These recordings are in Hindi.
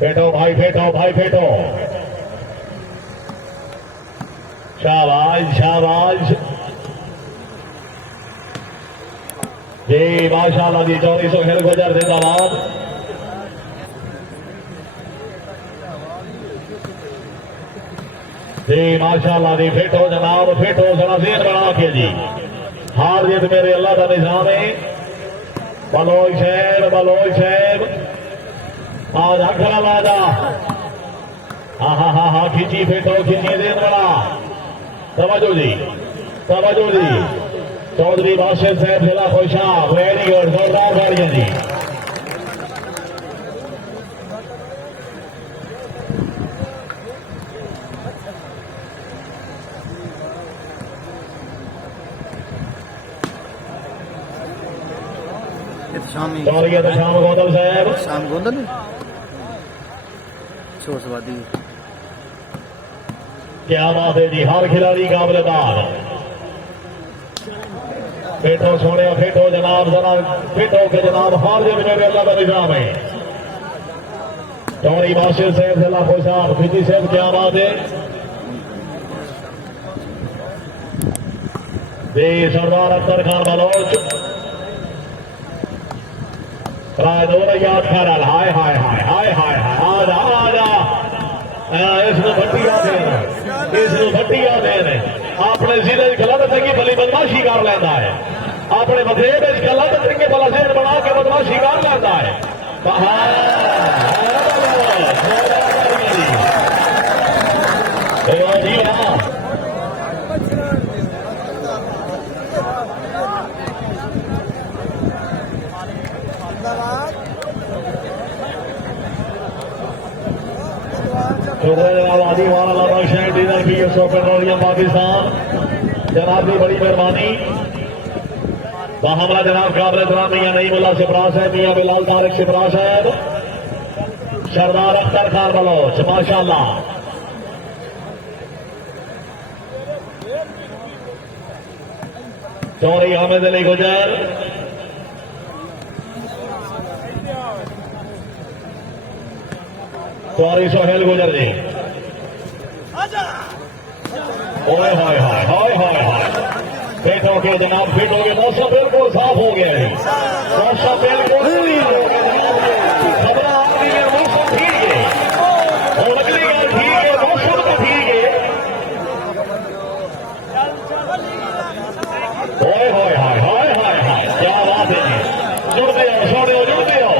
फेटो भाई, फेटो भाई, फेटो। शाबाश शाबाश जी, माशाल्लाह जी। 2400 खेल गुजर जिंदाबाद। जी माशाल्लाह जी। फेटो जनाब, फेटो जरा जेर बना के जी। हार जीत मेरे अल्लाह का निजाम है। बलोच शहर, बलोच शहर आज अखरा लादा। हा हा हा हा, खींची फेटो, खींची जेर बना। तवज्जो जी, तवज्जो जी। चौधरी बाशिर साहब जिला खुशा, वेरी गुड, जोरदार गाड़ियां जी। शाम गोदल साहब, शाम गोदल छोसवादी। क्या बात है जी। हर खिलाड़ी काबिलदार। फेटो सोने, फेटो जनाब, जरा फेटो के जनाब। हार जीत मेरे अल्लाह का निजाम है। चौधरी बाशिर साहब जिला खुशा, फिजी साहब क्या बात है जी। सरदार अख्तर खान बलोच राजौर याद कर। हाय हाय हाय हाय हाय हाय, आजा आजा। इसमें भट्टिया देना, इसमें भट्टिया देने। अपने जिले गलत चंगी भली बदमाशी कर लेता है। अपने मजेब गलत चंगे भला सिर बना के बदमाशी कर लेता है। जी हाँ, आदि वाला शहर डीजल की पेट्रोलियम पाकिस्तान जनाब की बड़ी मेहरबानी। हमला जनाब काबिल इकराम मियां नईम उल्लाह सिपरा साहब, मियां बिलाल तारिक सिपरा साहब, सरदार अख्तर खान बलोच माशाल्लाह। चौधरी हामिद अली गुजर, चौधरी सोहेल गुजर जी। हाय हाय हाय हाय हाय हाय। फेटो के जनाब, फेटो के मौसम बिल्कुल साफ हो गया है। मौसम बिल्कुल खबर आ रही है, मौसम ठीक है और अगली गल ठीक है, मौसम तो ठीक है। हाय हाय हाय हाय हाय हाय, क्या बात है जी। जुड़ते हो, छोड़े हो, जुड़ते हो।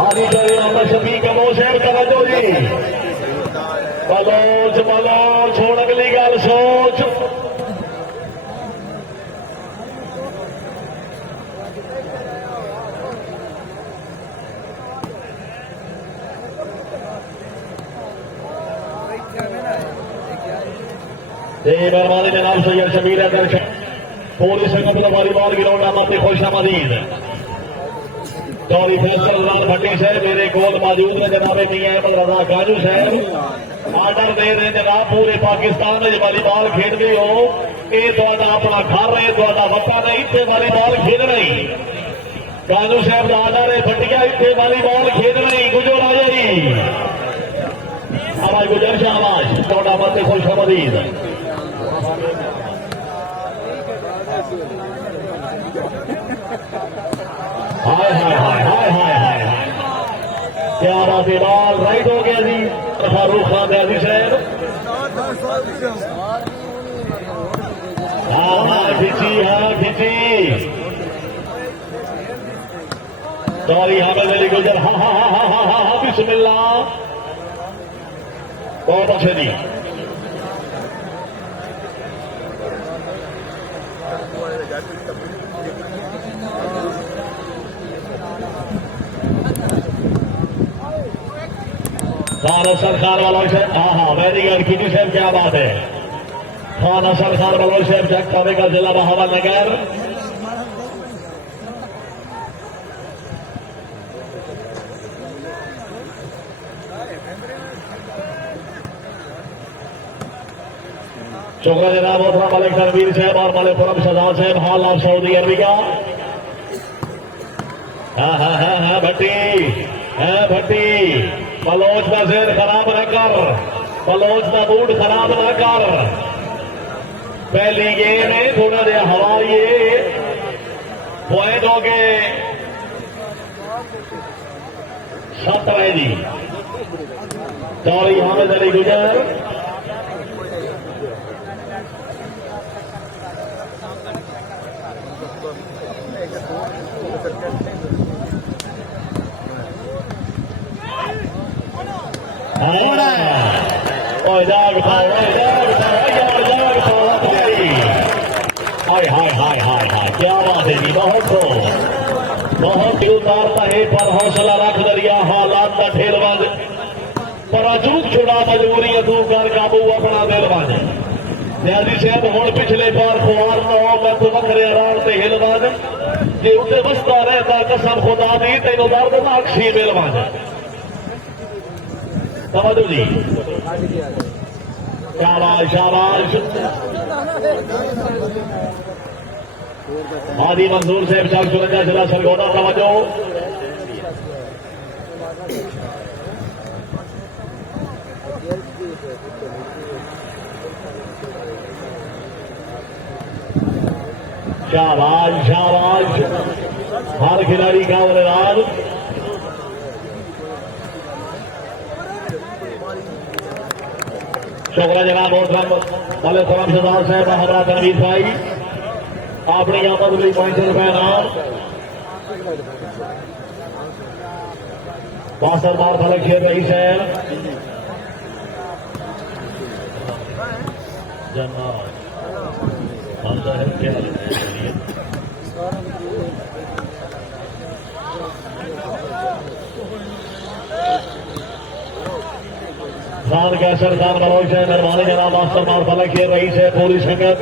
आदि चले अमर शफी का मोशेर तवज्जो जी। बलोच बलोच, छोड़ अगली गल सोच। मेहरबानी जनाब सैयद शबीर दर्शक पूरी संगत वॉलीबॉल ग्राउंड आमद खुशामदीद। चौधरी फैसल लाल भट्टी साहब मेरे कोल मौजूद ने। जनाब मियां अहमद रजा गाजू साहब आर्डर दे रहे जनाब, पूरे पाकिस्तान में वॉलीबॉल खेलते हो, ये अपना घर है, वफा नहीं, इतने वॉलीबॉल खेलना ही। गाजू साहब का आर्डर है, भट्टिया इतने वॉलीबॉल खेलना ही। गुजो राजा जी, आवाज गुजर शाहबाज, थोड़ा मत खुशामदीद। हाय हाय हाय हाय हाय हाय हाय, क्या बात है। बॉल राइट हो गया जी। फारूक खान गाजी साहब, हाँ हाँ खिंची, हाँ खिंची। चौधरी हामिद अली गुजर, हाँ हाँ हाँ हाँ हाँ हाँ हाँ, बिस्मिल्लाह, बहुत अच्छे जी। खान असर खान वालों से, हाँ हाँ वेरी गुड कीटू साहब, क्या बात है। खान असर खान वालों से चक्का का जिला बहावल नगर। शुक्र जनाब और मलिक तनवीर साहब और मलिकपुरम शहजाद साहब हाल ऑफ सऊदी अरबिया। हाँ भट्टी है भट्टी। बलोच का जेर खराब न कर, बलोच का मूड खराब न कर। पहली गेम है थोड़ा जहा हवा ये पॉइंट हो गए 7 रहे जी। चौड़ी हामिद अली गुजर क्या बात है जी। बहुत ही उतारता है पर हौसला रख दरिया हालात का ठेलबाज पर अजूक छुड़ा मजबूरी तू कर काबू अपना दिलबाज। न्याजी साहब हूं पिछले बार खुआर न हो मैं तो वखरे आराम से हिलबाज जे उसे बसता रहता कसम खुदा दी तेन दर्द ना अक्षी मिलबाज। समझो जी। शाबाश शाबाश। हादी मंसूर साहब चाक सुरंजा जिला सरगोदा समझो। शाबाश शाबाश। हर खिलाड़ी का उन्हें शुक्र जनाब मलिकपुरम शहजाद साहब हमारा तनवीर भाई अपनी आमद ली 500 रुपए नाम। बासरदार फलक शेर रही साहब खान का सरदार मनोज है मेहरबानी जनाब बासरदार फलक शेर रही है पूरी संगत।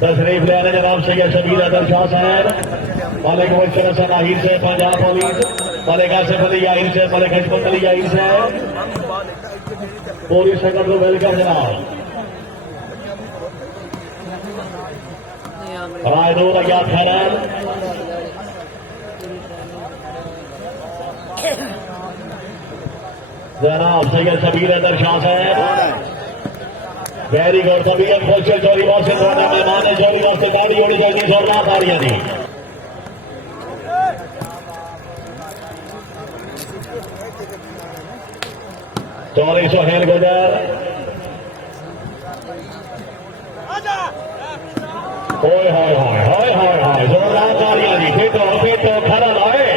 तशरीफ ले आने जनाब सैयद शबीर अदर शाह साहब मलिक मुबशर हसन आहिर से पंजाब पुलिस मलिक आसिफ अली आहिर से मलिक हजमत अली आहिर से पूरी संगत को वेलकम जनाब। रायनूर अयाद खैरान जनाब सैयद शबीर अदर शाह साहब वेरी गुड। तबीयत खुश चोरी वास्ते मेहमान है चोरी वास्ते गाड़ी होनी चाहिए जोरदार तारियां दी। चौरी सोहेल गुजर होय होय होय होय होय होय जोरदार तारियां दी। फेटो फेटो खरा लाए।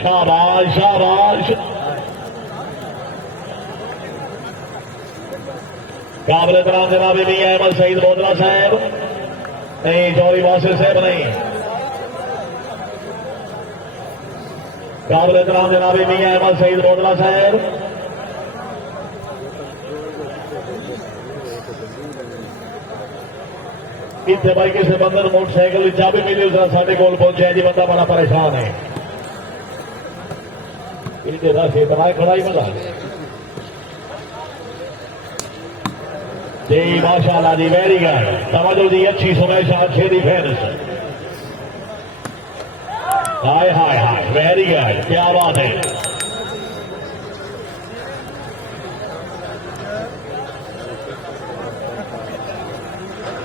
शाबाश शाबाश। काबिल एहतराम जनाब मियां अहमद सईद बोदला साहब नहीं चौरी वासिल साहब नहीं। काबिल एहतराम जनाब मियां अहमद सईद बोदला साहब इतने भाई किसी बंदे मोटरसाइकिल चाबी मिली उसका साढ़े कोल पहुंचा जी बंदा बड़ा परेशान है। इतना खड़ाई मजा जी माशाल्लाह जी वेरी गुड। समझो जी अच्छी सुमेश अच्छे डिफेंस। हाय हाय हाय वेरी गुड क्या बात है।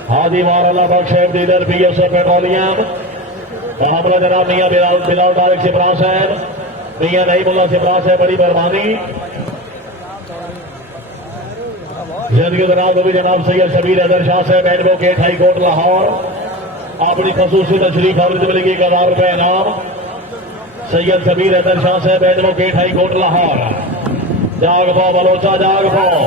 हादी वाला बख्शेब दीदर पीएसओ पेट्रोलियम हमला जनाब मियां बिलाल तारिक सिपरा साहब मियां नईमुल्ला सिपरा साहब बड़ी मेहरबानी। जिंदगी जनाब भी जनाब सैयद शबीर अदर शाह साहब एडवोकेट हाई कोर्ट लाहौर अपनी खसूसी तशरीफ आवृत मिलेगी 1000 रुपए इनाम। सैयद शबीर अदर शाह साहब एडवोकेट हाई कोर्ट लाहौर। जाग पाओ बलोचा जाग पाओ।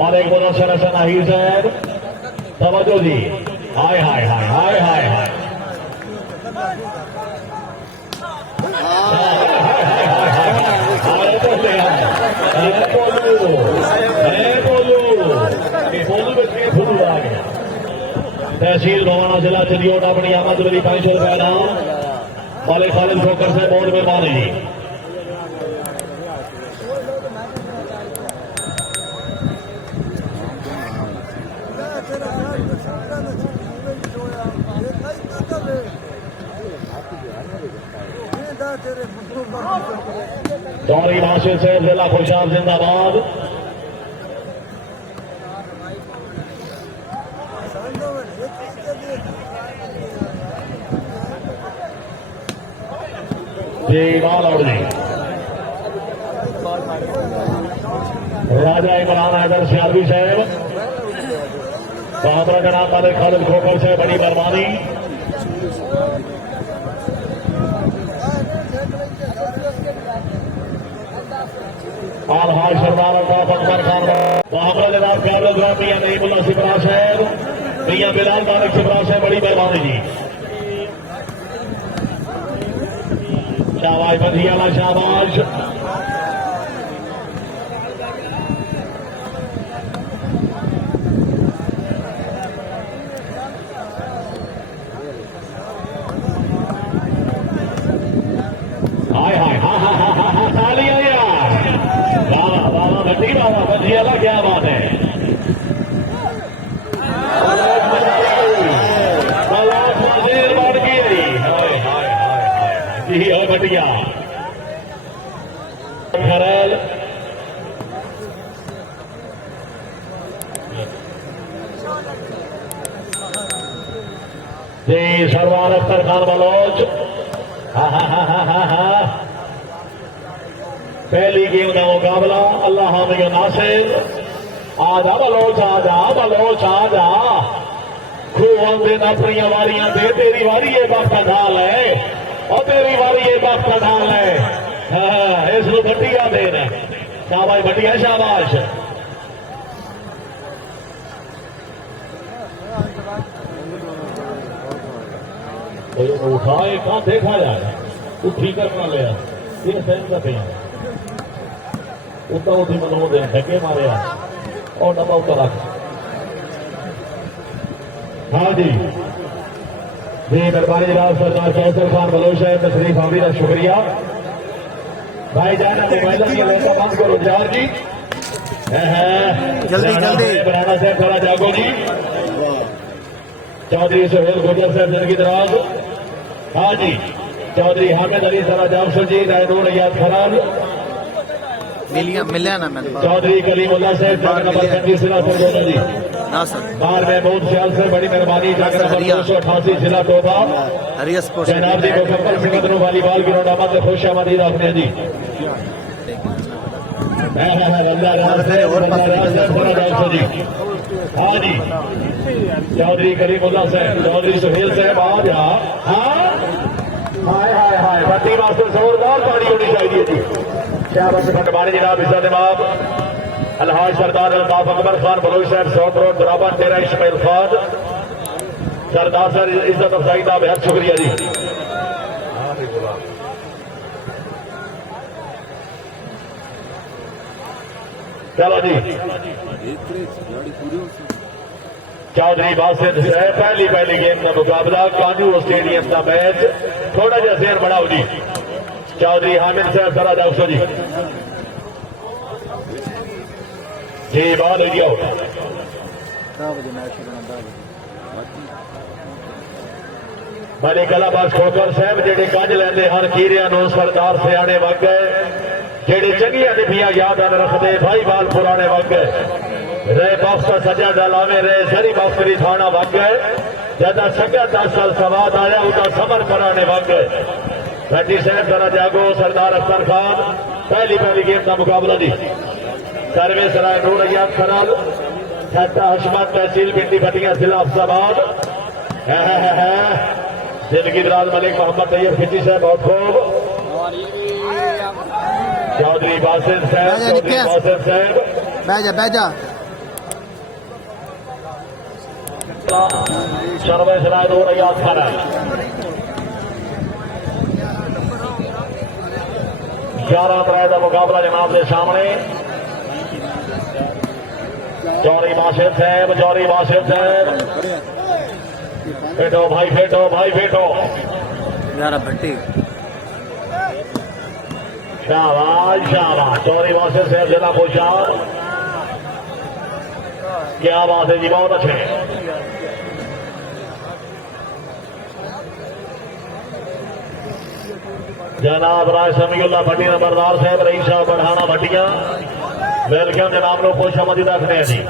मालिक मुनस्सर हसन आहिर साहब तवज्जो जी। हाय हाय हाय हाय हाय हाय बोलू बच्चे फुल आ गया। तहसील भवाना जिला चिदियोट अपनी आमद मेरी 500 रुपए नाम मालिक खालिद खोकर से बहुत मेहरबानी जी। चौरी माशिद से जिला खुशाब जिंदाबाद। जी बाल और जी राजा इमरान हैदर सियालवी साहब हमारा जनाब मालिक खालिद खोकर से बड़ी मेहरबानी। आलहाज सरदार अल्ताफ अकबर खान हमारा जनाब काबिल मियां नईमुल्लाह सिबरा साहब मियां बिलाल मालिक सिबरा साहब बड़ी मेहरबानी जी। शाबाश बधियाला शाबाश। हाय हाय हा हा हा हा हा तालियां यार वाह वाह भट्टी वाह बधियाला क्या बात है। बढ़ गई हाय हाय हाय जी है भटिया खरल जी सरवार अख्तर खान बलोच हा हा हा हा हा हा। पहली गेम का मुकाबला अल्लाह हामिद नासिर आजा बलोच आजा खूब दिन अपनी वारियां दे तेरी वारी ये वक्त का ढाल है और तेरी वारी ये वक्त का ढाल है। हाँ इस भटिया देन शाबाश भटिया शाबाश। उठाए कहाँ देखा जाए उठी करना लिया ये सहन का पे उतना उठी मनो दे ढके मारे और डब्बा ऊपर रख। हाँ जी जी मेहरबानी जनाब सरदार कैसर खान बलोच है तशरीफ आमी का शुक्रिया। भाई जाना मोबाइल की लेकर बंद करो जार जी जल्दी जल्दी बनाना साहब थोड़ा जागो जी। चौधरी सुहेल गुजर साहब जिंदगी दराज। हाँ जी चौधरी हामिद अली सरा जाफर जी नूर याद खराब मिलिया ना मैं चौधरी कलीमुल्लाह साहब जगह नंबर 35 जिला सरगोजा जी ना सर बाहर में बहुत ख्याल से बड़ी मेहरबानी जगह नंबर 288 जिला तोबा हरिया स्पोर्ट्स जनाब जी मुकम्मल सिकंदरों वालीबाल की रौनक से खुश आमदीद आपने जी। हाँ जी चौधरी करीमुल्लाह साहब चौधरी सुहेल साहब आ जा। हाँ हाय हाय हाय भट्टी वास्ते जोरदार पानी होनी चाहिए जी। क्या बस मेहरबानी जनाब इज्जत इमाम अलहाज सरदार अल्ताफ अकबर खान बलोच साहब 100 करोड़ बराबर 13 इस्माइल खान सरदार सर इज्जत अफजाई का बेहद शुक्रिया जी। चलो जी चौधरी बासित पहली गेम का मुकाबला कांजू स्टेडियम का मैच थोड़ा जहा शेर बढ़ाओ जी। चौधरी हामिद साहब सरा जाओ जी जी बाल जाओ। बड़ी कलाबाज खोकर साहब जेडे कंज लेंदे हर कीरिया सरदार सियाने वग गए जेडे चंगिया निभियां याद रखते भाई बाल पुराने वग गए रे बख्श सजा डलावे रे सरी बख्शरी थाना वग गए ज्यादा संगा 10 साल सवाद आया उनका समर कराने वग गए। भट्टी साहब जरा जागो सरदार अख्तर खान पहली गेम का मुकाबला जी। सर्विस राय नूर याद खराल छठा हशमत तहसील पिंडी भटिया जिला अफजाबाद जिंदगी दराज मलिक मोहम्मद तैयब खिची साहब बहुत खूब चौधरी बासित साहब बैजा सर्विस राय नूर याद खराल 11 तरह का मुकाबला जनाब के सामने चौरी बासित साहब फेटो भाई फेटो भाई फेटो। यारा भट्टी शाबाश शाबाश। चौरी वासिर से जिला खुशाब। क्या बात है जी, बहुत अच्छे। जनाब राय समीउल्लाह भट्टी नंबरदार साहब रईस साहब बढ़ाना भट्टिया वेलकम जनाब लोग खुश आमदीद रखते हैं जी।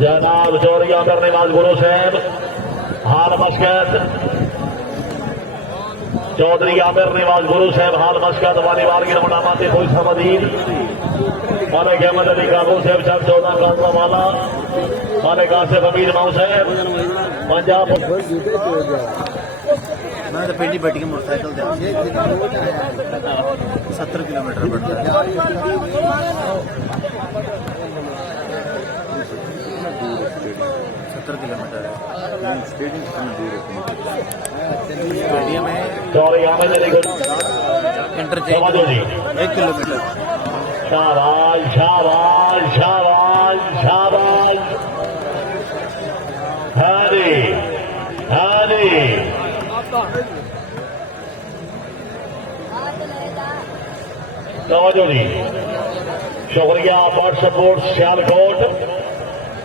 जनाब चौरी आमिर नवाज गुरु साहब हाल मशकत। चौधरी आमिर नवाज गुरु साहब हाल मशकत वाली बार की रमनामाते खुश आमदीद। मालिक अहमद अली काबू साहब साहब 14 काउंटर वाला मालिक आसिफ हमीद माऊ साहब पंजाब। मैं तो पिंडी भट्टी के मोटरसाइकिल दे 70 किलोमीटर बढ़ता है। 70 किलोमीटर है स्टेडियम में। चौरी आमिर अली गुरु इंटरचेंज जी 1 किलोमीटर। शाबाश शाबाश शाबाश शाबाश। हरी हरी जी शुक्रिया बट सपोर्ट सियालकोट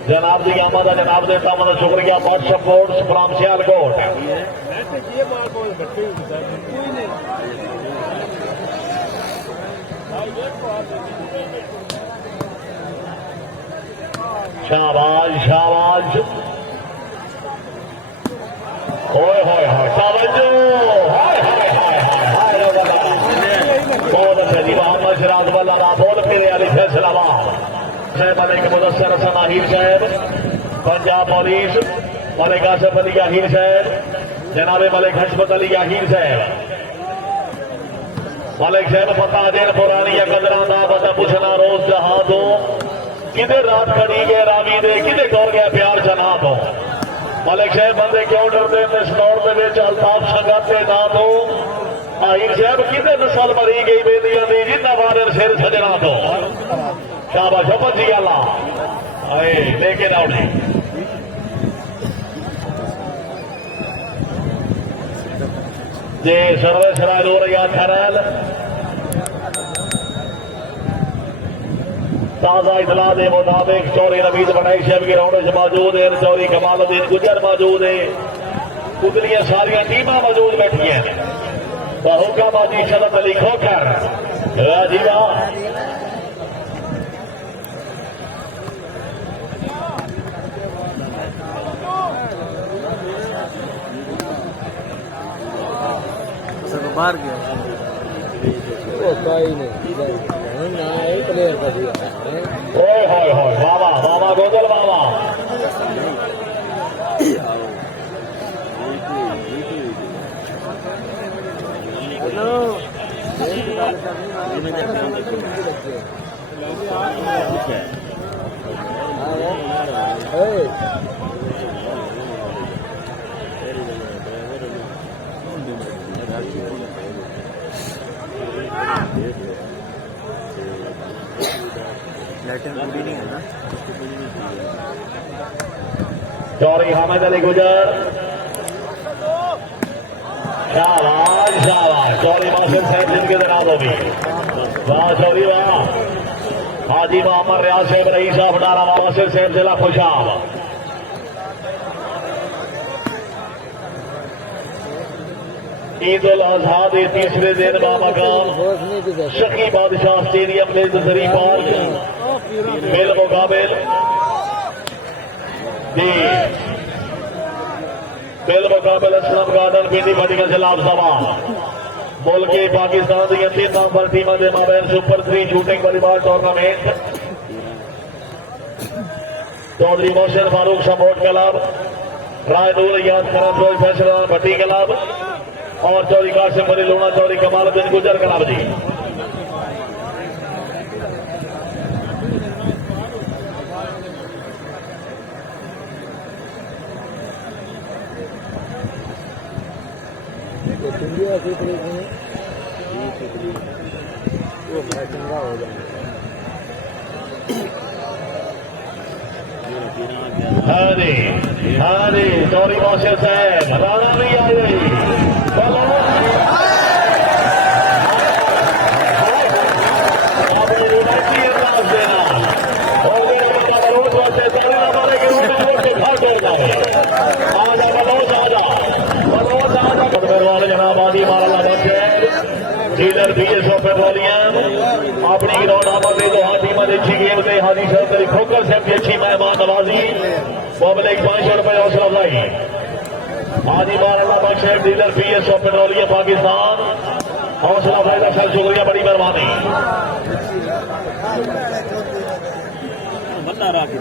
जनाब जी आमद जनाब दे तमन शुक्रिया बट सपोर्ट फ्रॉम सियालकोट। शाबाश शाबाश। होय होय होय तवज्जो हाय हाय हाय हाय बहुत अच्छा जी। मोहम्मद सिराज वाला बोल फिर अली फैसलाबाद साहब मलिक मुदस्सर हसन आहिर साहब पंजाब पुलिस मलिक आसिफ अली आहिर साहब जनाब मलिक हशमत अली आहिर साहब मलिक साहब पता देर पुरानी कदर का पता पूछना रोज जहां दो किधे रात खड़ी गए रावी दे किधे कर गया प्यार जना दो। मलिक साहब बंदे क्यों डरते इस दौर के अल्ताफ संगाते ना दो। आहिर साहब किधे नस्ल मरी गई बेदिया दी जिन्ना बारे सिर सजना दो। शाबाश शपथ जी अल्लाह लेके आओ जी। जे सर्वे सराय हो रही खरल ताजा इतला के मुताबिक चौरी नवीद बनाई साहब की राउंड मौजूद है। चौरी कमालुद्दीन गुजर मौजूद है। उधरिया सारिया टीमां मौजूद बैठिया ने। बहुकाबादी शरत अली खोकर राजीवा बाहर गया प्लेयर बाबा बाबा गोदल बाबा लाइटें पूरी नहीं है ना। चौरी हामिद अली गुजर शाबाश शाबाश। चौरी मासिर साहब जिनके जनाब होगी वाह चौरी वाह। हाजी मोहम्मद रियाज साहब रईस साहब डारा मासिर साहब जिला खुशाब। ईद उल अजहा के तीसरे दिन बामकाम शकी बादशाह स्टेडियम में जरी पार्क मिल मुकाबिल बिल मुकाबिल असलम गार्डन पीटी भट्टी का खिलाफ सवाल मुल्क के पाकिस्तान की 3 नंबर टीम के माबैन super 3 shooting volleyball tournament Chaudhry Mohsin Farooq support club Rai Noor याद करत रोज फैसला भट्टी क्लब और चौधरी कासिम अली लोना चौधरी कमालुद्दीन गुजर क्लब जी। हाँ जी चौरी मौसम साहब राणा नहीं आई जनाब आदि मारा डीलर BSO पेट्रोलियम अपनी ग्राउंड आमदे दो टीम अच्छी गेम से हाजी साहब तेरी खोकर से अच्छी मेहमान नवाजी पब्लिक 500 रुपए हौसला अफजाई हाजी मारा बख्श डीलर BSO पेट्रोलियम पाकिस्तान हौसला अफजाई का सर शुक्रिया बड़ी मेहरबानी बंदा राखी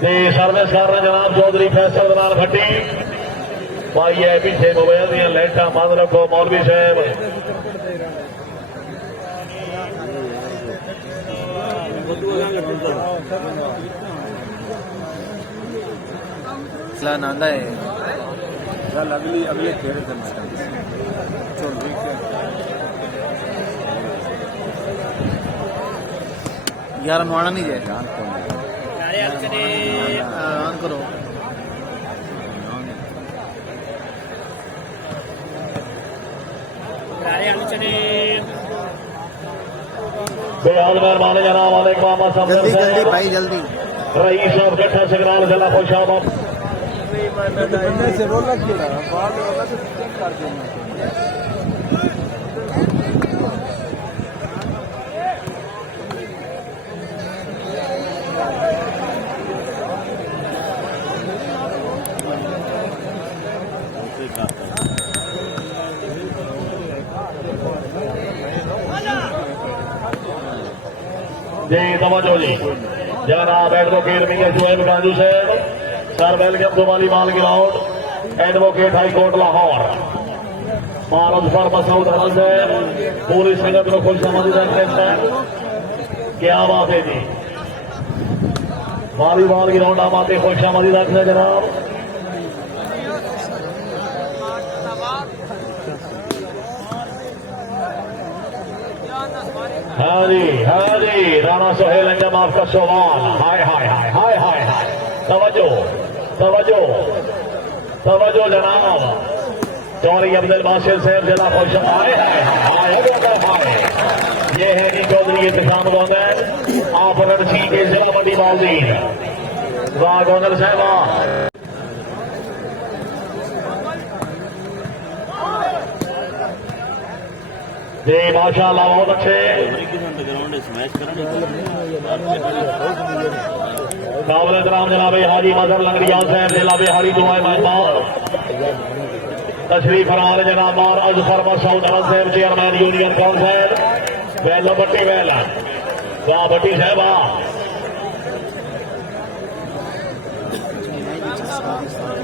देखिए सर्विस कर रहे जनाब चौधरी फैसल दलाल भट्टी भाई है पीछे मोबाइल दियां लाइटा बंद रखो मौलवी साहब नांदा है अगली अगले खेल यार माना नहीं जाएगा करो बेहाल मेहरबान जनाब वालेकुम मोहम्मद जल्दी जल्दी भाई जल्दी रईस साहब कट्ठा सिकराल जिला खुशाब से रोला क्यों बाद रोला से चेक कर देना जी तवज्जो जी जनाब एडवोकेट मियां शुएब गांधी साहब sir welcome to Malimal ground advocate high court Lahore Maroof फर मसूद अहमद साहब पूरी संगत को खुश आमदीद कहते हैं क्या बात है जी मालीमाल ग्राउंड आमाते खुश आमदीद है जनाब हाँ जी राणा सोहेल अंजम आपका सवाल हाय हाय हाय हाय हाय हाय तवज्जो तवज्जो तवज्जो जनाब चौधरी अब्दुल बासिर साहब जिला खुश हाय हाय हाय हाय ये है जी चौधरी इंतजाम गौंदल आप रणसी के जिला मंडी मालदीन वाह गौंदल साहब जी माशाअल्लाह बहुत अच्छे काबिल कराम जनाब हाजी मजहर लंगड़ियाल साहब जिला बिहारी दुआए मेहमान तशरीफ फरार जनाब मार अजफर मसूद अहमद साहब चेयरमैन यूनियन काउंसिल वेलो भट्टी वेल वाह भट्टी साहबा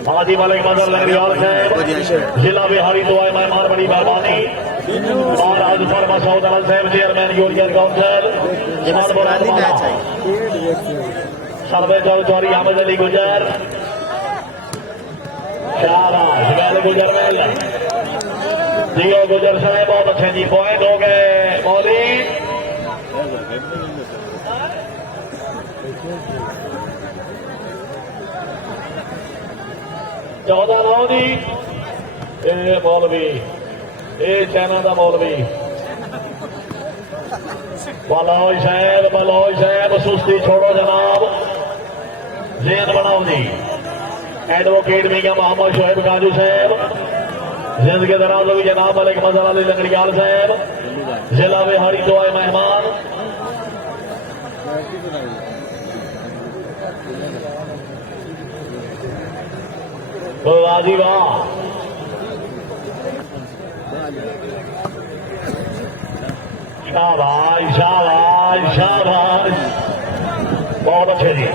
हाजी मलिक मजहर लंगड़ियाल साहब जिला बिहारी दुआए मेहमान बड़ी मेहरबानी महाराज पर मसूद अहमद साहब चेयरमैन यूनियन काउंसिल सर्वे चौधरी अहमद अली गुजर शाबाश गैल गुजर मेल जियो गुजर साहब बहुत अच्छे जी पॉइंट हो गए मौली चौदह नौ जी मौलवी ये चाइना का मौलवी बलौज साहब सुस्ती छोड़ो जनाब जेन बनाओ जी एडवोकेट मियां मोहम्मद शुएब गांजू साहब जिंदगी दराज होगी जनाब मलिक मजहर अली लंगड़ियाल साहब जिला बिहारी दुआए मेहमान वाजी वाह शाबाश शाबाश शाबाश बहुत अच्छे जी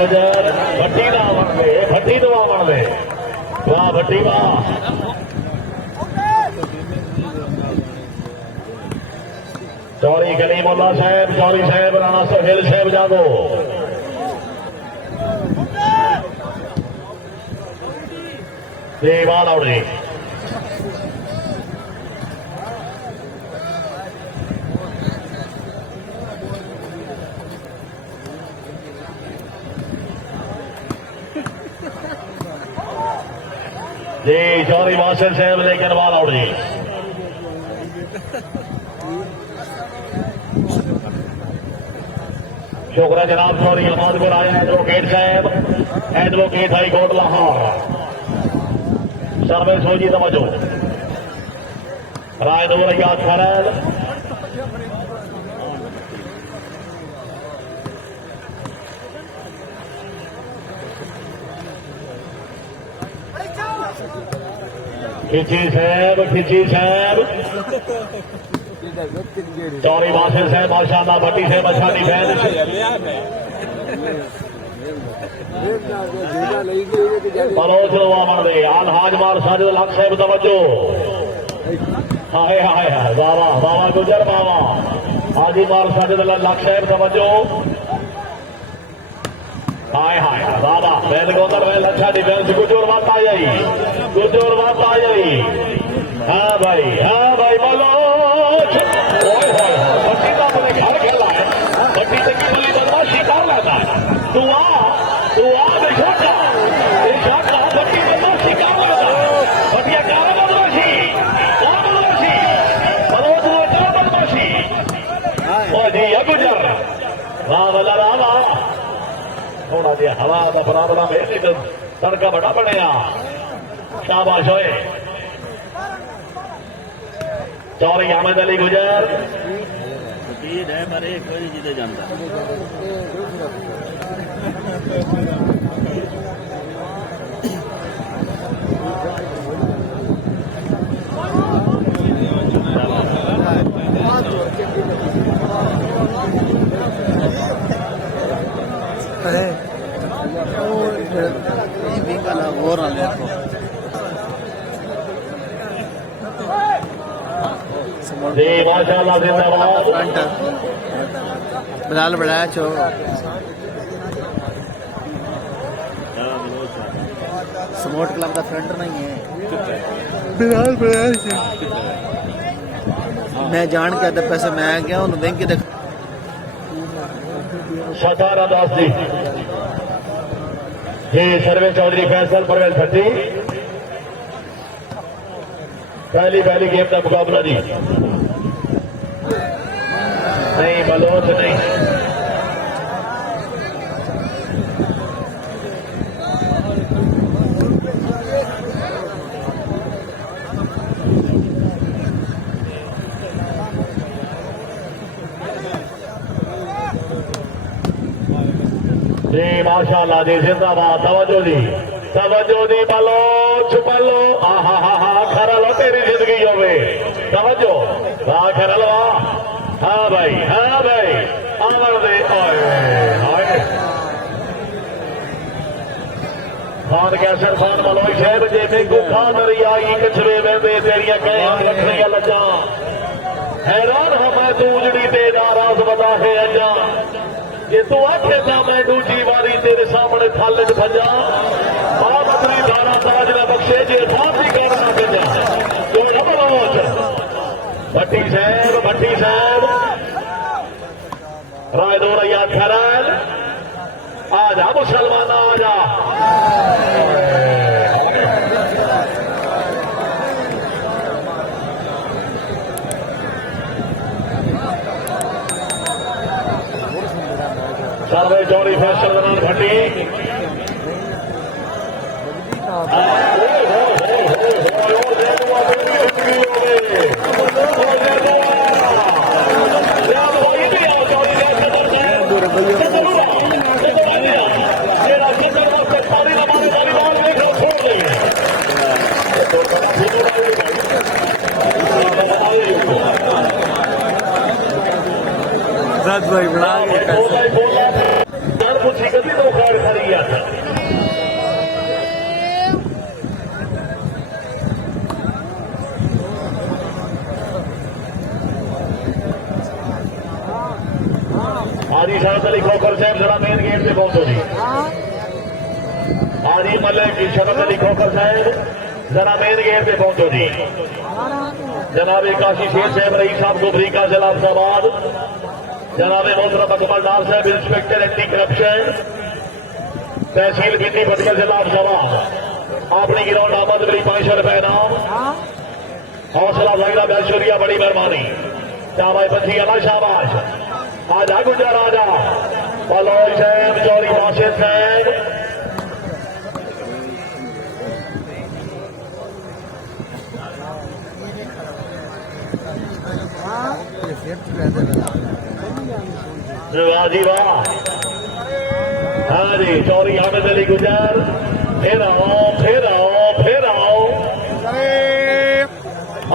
गुजर भट्टी ना आवन दे भट्टी तो आवन दे वाह भट्टी वाह चौरी कलीमुल्ला साहब चौरी साहब राणा सोहेल साहब जागो बाल आउट जी जी चौरी वासिल साहब लेकिन बाल आउट जी शुक्र जनाब चौरी अहमदपुर आया एडवोकेट साहब advocate high court Lahore service हो जी तवज्जो राय दूर याद खैर खिची साहब चौरी वासिल साहब माशाअल्लाह भट्टी साहब अच्छा डिफेंस बलोच आवन दे आल हाजमार साजिद लख साहब तवज्जो हाय हाय हाय बाबा बाबा गुजर बाबा हाजी मार साजिद लख साहब तवज्जो हाय हाय बाबा बैल गोदर बैल अच्छा डिफेंस गुजर बात आ जाई हाँ भाई बलोच भट्टी तो अपने घर खेला है भट्टी से की बदमाशी कर लेता है तू आ बेशोटा भट्टी बदमाशी कर लेता भटिया क्या बदमाशी बलोच वो क्या बदमाशी और जी गुजर वाह वाला रावा थोड़ा जिहा हवा का बराबरा मेरे तो तड़का बड़ा बनया शाबाश होए चौरी अहमद अली गुजर है पर एक कोई जीते जाता और जी माशाअल्लाह जिंदाबाद बिलाल बढ़ाया चो समोट क्लब का फ्रंट नहीं है बिलाल बढ़ाया मैं जान के आते पैसे मैं गया उन्होंने बैंक के शतारा दास जी जी सर्वे चौधरी फैसल परवेज भट्टी पहली गेम का मुकाबला जी नहीं बलोच नहीं जी माशाअल्लाह जी जिंदाबाद तवज्जो दी बलो आहा हा हा खरा लो तेरी जिंदगी होवे तवज्जो वाह खरा लो हाँ भाई आवर दे खान कैसर खान मलोई साहब जे मेघू खान रियाई कछवे वेंदे तेरिया कह रखनिया लजा हैरान हो मैं तू उजड़ी ते नाराज बदा है अजा जे तू आखे था मैं दूजी बारी तेरे सामने थाले च भजा बाबरी धारा ताज ने बख्शे जे फांसी करना पिया तू न बलोच भट्टी साहब राय दो रैया खैराल आजा मुसलमान आजा सर्वे चौरी फैसल दौरान भट्टी भाई बड़ा पूछी कभी तो खैर हाजी शरद अली खोखर साहब जरा मेन गेट से पहुंचो जी। हाजी मलिक शरद अली खोखर साहब जरा मेन गेट पे पहुंचो जी। जनाब काशी शेर साहब रईस साहब गोबरी का जिला अफजाबाद, जनाब मोहतरम अकमल डार साहब इंस्पेक्टर एंटी करप्शन तहसील बिंदी भटकर जिला अफजाबाद, अपनी गिरौंड आमद मेरी 500 रुपए नाम। हौसला जाहिरा बैशुरिया बड़ी मेहरबानी। शाबाश बच्ची अला शाबाश। आजा गुजर आजा पलोई साहब चौरी बाशिद साहब। वाह जी वाह। हाँ जी चौरी हामिद अली गुजर। फिर आओ फिर आओ फिर आओ।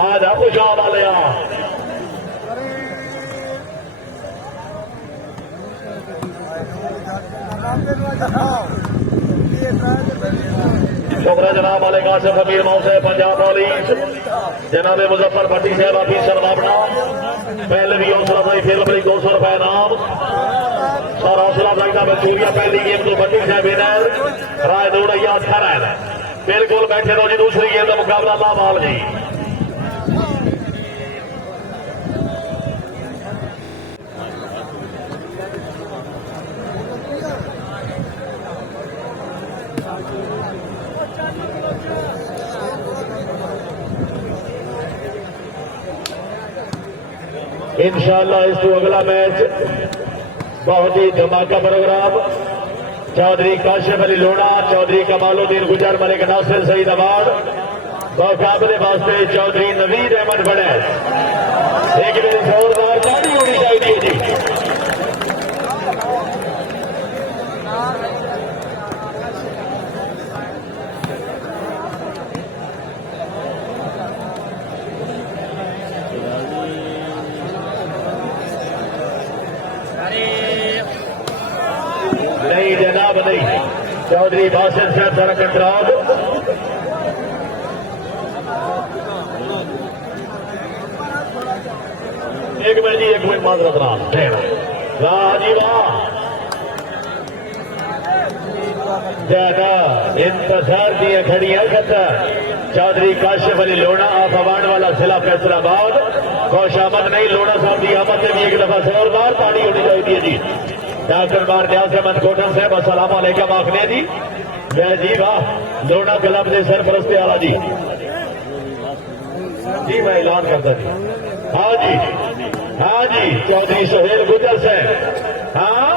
आजा खुशा वाले शुक्र जनाब वाले कासिम अमीर मऊ से पंजाब पुलिस, जनाब मुजफ्फर भट्टी साहब ऑफिसर बाबना पहले भी हौसला भाई फिर बड़ी 200 रुपए नाम। और हौसला भाई का बचूरिया पहली गेम तो भट्टी साहब विनर राय दौड़ैया 18 है। बिल्कुल बैठे रहो जी। दूसरी गेम का मुकाबला लामाल जी। इंशाअल्लाह इस तो अगला मैच बहुत ही धमाका प्रोग्राम। चौधरी काशिफ अली लोढ़ा, चौधरी कमालुद्दीन गुजर, मलिक नासिर सईद अवार्ड मुकाबले वास्ते चौधरी नवीद अहमद बड़े। एक मेरी जोरदार ताली होनी चाहिए जी। नहीं जनाब नहीं। चौधरी बासित साहब सारा कंट्रोल। एक मिनट जी, एक मिनट माजरत नाम। वाह जी वाह। ज्यादा इंतजार दिए खड़ी है खतर। चौधरी काशिफ अली लोढ़ा आप अवार्ड वाला जिला फैसलाबाद। खुशामद नहीं लोढ़ा साहब की आमद से भी एक दफा जोरदार ताली होनी चाहिए जी। डॉक्टर बार न्याज अहमद कोटन साहब अस्सलाम वालेकुम आखने जी। जय जी वाह। लोढ़ा क्लब से सरपरस्ती आला जी। जी मैं ऐलान करता जी। हाँ जी हाँ जी चौधरी सुहेल गुजर साहब। हाँ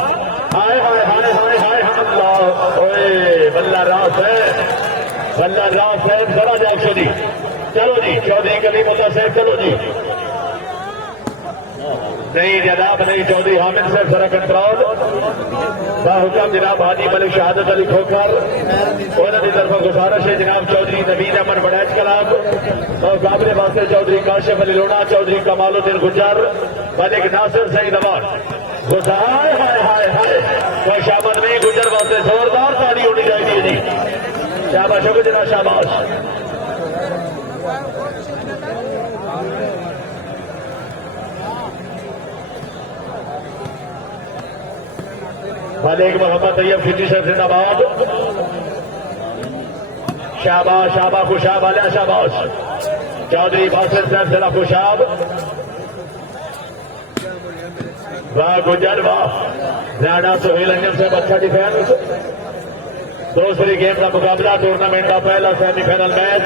हाय हाय हाय हाय हाय अल्लाह बल्ला राव साहब, बल्ला राव साहब जरा जाओ जी। चलो जी चौधरी कलीमुल्ला साहब चलो जी। नहीं जनाब नहीं। चौधरी हामिद साहब जरा कंट्रोल हुक्म जनाब हाजी मलिक शहादत अली खोखर उन्होंने तरफ गुजारिश है जनाब चौधरी नवीद अहमद बड़ैच कलाब मुकाबले वास्ते चौधरी काशिफ अली लोढ़ा, चौधरी कमालुद्दीन गुजर, मलिक नासिर सईद अवार्ड। हाय हाय हाय हाय खुशामद में गुजर वास्ते जोरदार ताली होनी चाहिए जी। शाबाश हो जनाब शाबाश। मलिक मोहम्मद तैयब फिजी साहब जिंदाबाद। शाबाश शाबाश खुशाब आलिया शाबाश। चौधरी बासित साहब जिला खुशाब। वाह गुजर वाह। राणा सुहेल अंजम साहब अच्छा डिफेंस। दूसरी गेम का मुकाबला टूर्नामेंट का पहला सेमीफाइनल मैच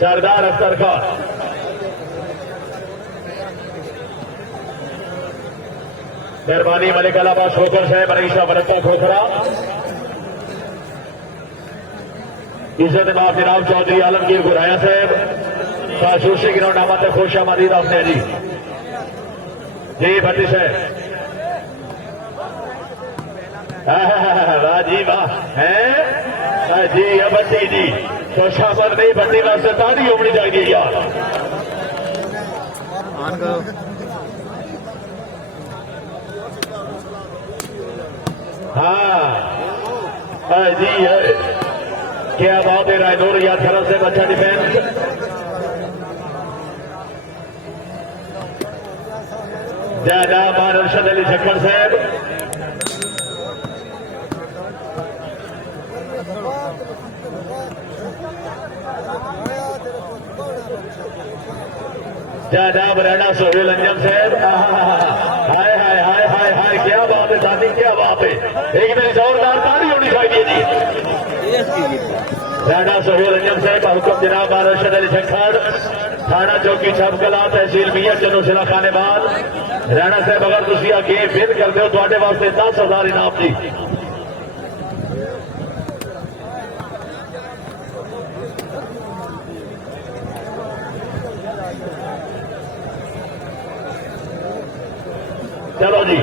सरदार अख्तर खान मेहरबानी मलिक अलाबाद खोखर साहब रईसा बरता खोखरा। इज्जत माफ जनाब चौधरी आलमगीर गुराया साहब काशूशी ग्राउंड आमद खुश आमदीद आपने जी। जी भट्टी साहब वाह जी वाह है जी। भट्टी जी खुशामद नहीं भट्टी वास्ते ताली होनी चाहिए यार। हाँ जी है क्या बात है। रायनूर या तरफ से अच्छा डिफेंस। जनाब अरशद अली झक्कड़ साहब जनाब रैना सोहेल अंजम साहब हाय हाय हाय हाय हाय क्या बात है दादी क्या बात है एक दिन जोरदार ताली होनी चाहिए जी रैना सोहेल अंजम साहब हुक्म जनाब अरशद अली झक्कड़ थाना चौकी छबकला तहसील मियां चनो जिला खानेबाद रैना साहब अगर तुम अगे फिर करते हो थोड़े वास्ते 10,000 इनाम जी चलो जी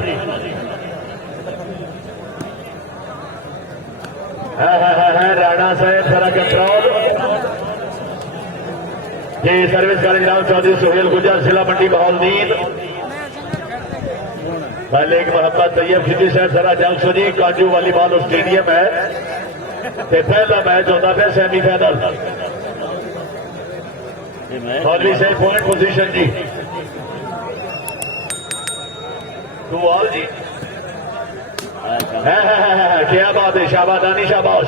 है राणा साहब सारा कंट्रोल जी सर्विस कॉलेज राम चौधरी सुहेल गुजर जिला मंडी बहाउद्दीन मलिक मोहम्मद तैयब खिजी साहब सारा जंगसू जी काजू वालीबॉल स्टेडियम है पहला मैच होता है सेमीफाइनल मौलवी साहब पॉइंट पोजीशन जी टू ऑल जी क्या बात है शाबादानी शाबाश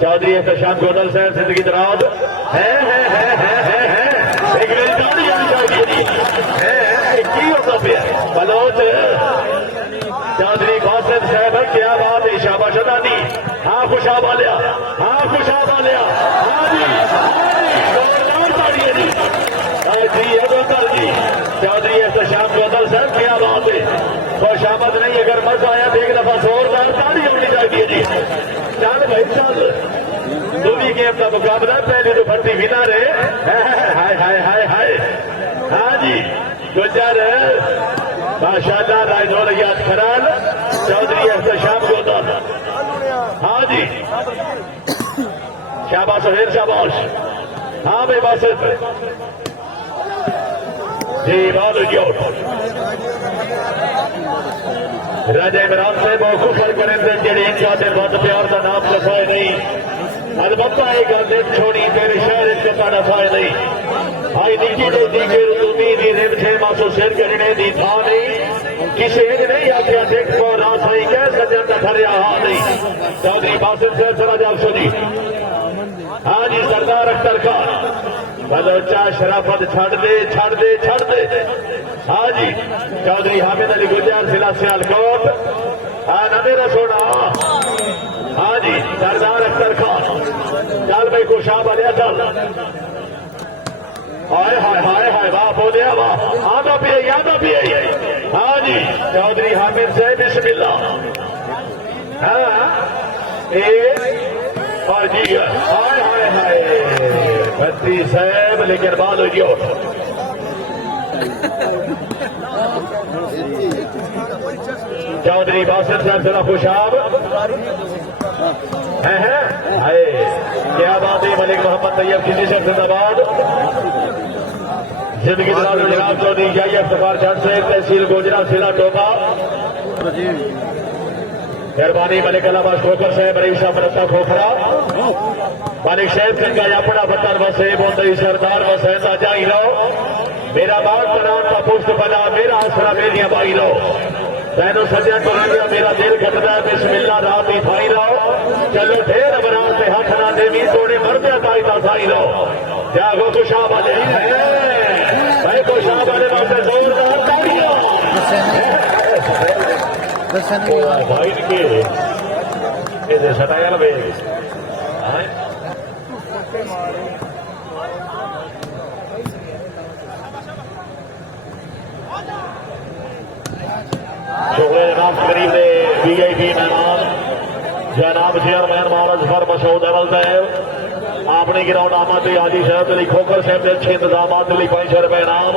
चौधरी एहतशाम गोदल साहब जिंदगी दराज है एक रेलगाड़ी आनी चाहिए जी की होता पिया बलोच चौधरी कासिम साहब क्या बात है शाबाश अदानी हाँ खुशाब वालिया हाँ जी जोरदार ताड़ियां जी जी गोदल जी चौधरी एहतशाम गोदल साहब क्या बात है खुशामद नहीं अगर मजा आया तो एक दफा जोरदार ताड़ी होनी चाहिए जी चल भाई चल दूसरी गेम का मुकाबला पहले तो भर्ती विनर है हाय हाय हाय हाय हाँ जी गुजर माशाल्लाह रायजोर याद खराल चौधरी एहतशाम गोदल हाँ जी शाबाश सुहेल शाबाश हाँ भाई बासित जी बालू जोट राजा इमरान साहब मौकूफ करेंगे जेडे इनका बहुत प्यार का नाम लफाए नहीं अलबत्ता एक गल छोड़ी मेरे शहर के पाना फाए नहीं आई निकी तो दीगे रुतुमी दी रिम से मासो सिर करने दी था नहीं किसी ने नहीं आख्या देख को रासाई कह सजन का ठरिया हा नहीं चौधरी बासित साहब सरा जागसो जी हाँ जी सरदार अख्तर खान बलोचा शराफत छड़ दे हाँ जी चौधरी हामिद अली गुजर जिला सियालकोट हाँ न मेरा सोना हाँ जी सरदार अख्तर खान चल भाई खुशाब वालिया चल हाय हाय हाय हाय वाह बोलिया वाह आधा पिए हाँ जी चौधरी हामिद से बिस्मिल्लाह हाँ और जी हाय हाय हाय बत्ती साहब लेकिन बाल हो चौधरी बासित साहब जरा खुशाब है क्या बात है मलिक मोहम्मद तैयब किसी से जिंदाबाद जिंदगी जनाब चौधरी जाइए अफ्तार जट से तहसील गोजरा जिला टोबा मेहरबानी मलिक अलाबाद खोखर साहब रईसा मरता खोखरा मालिक साहब सिंह का अपना बतर वसे बोंदई सरदार वसे जाई रहो मेरा बाग बनान का पुष्ट बना मेरा आसरा मेरिया भाई रहो तैनो सजा करेंगे मेरा दिल घटना बिस्मिल्लाह रात ही भाई रहो चलो ढेर बरात से हाथ ना देवी तोड़े मरते ताई साई रहो जागो खुशा वाले भाई खुशा वाले बातें जोरदार तालियां भाई के ये सताया वे जनाब करीब VIP मेहमान जनाब चेयरमैन महाराज फर मसूद अवल साहब अपनी ग्राउंड आमद हाजी साहब अली खोखर साहब के अच्छे इंतजाम के लिए 500 रुपए इनाम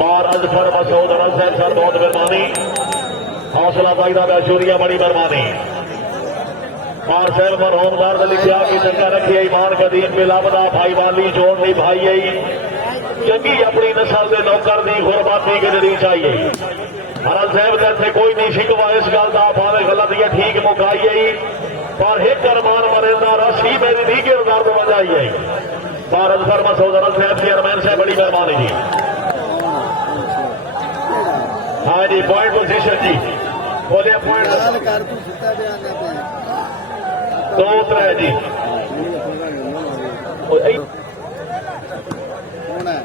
महाराज फर मसूद अवल साहब सर बहुत मेहरबानी हौसला फायदा बैशूरिया बड़ी मेहरबानी और साहब मरहूमदार लिखा कि चंगा रखिए ईमान कदीम बिलावदा भाई वाली जोड़ दी भाई आई चंगी अपनी नस्ल के नौकर की गुरबानी करनी चाहिए महाराज साहब कहते कोई नहीं शिकवा इस गल का भावे गलत या ठीक मुकाई आई पर एक अरमान मरेंदा राशि मेरी नहीं किरदार को बजाई आई महाराज फरमा सौदर साहब चेयरमैन साहब बड़ी मेहरबानी जी हाँ जी पॉइंट पोजीशन जी बोले पॉइंट लाल कारतूस सीधा बयान ना पे 2-3 जी कौन है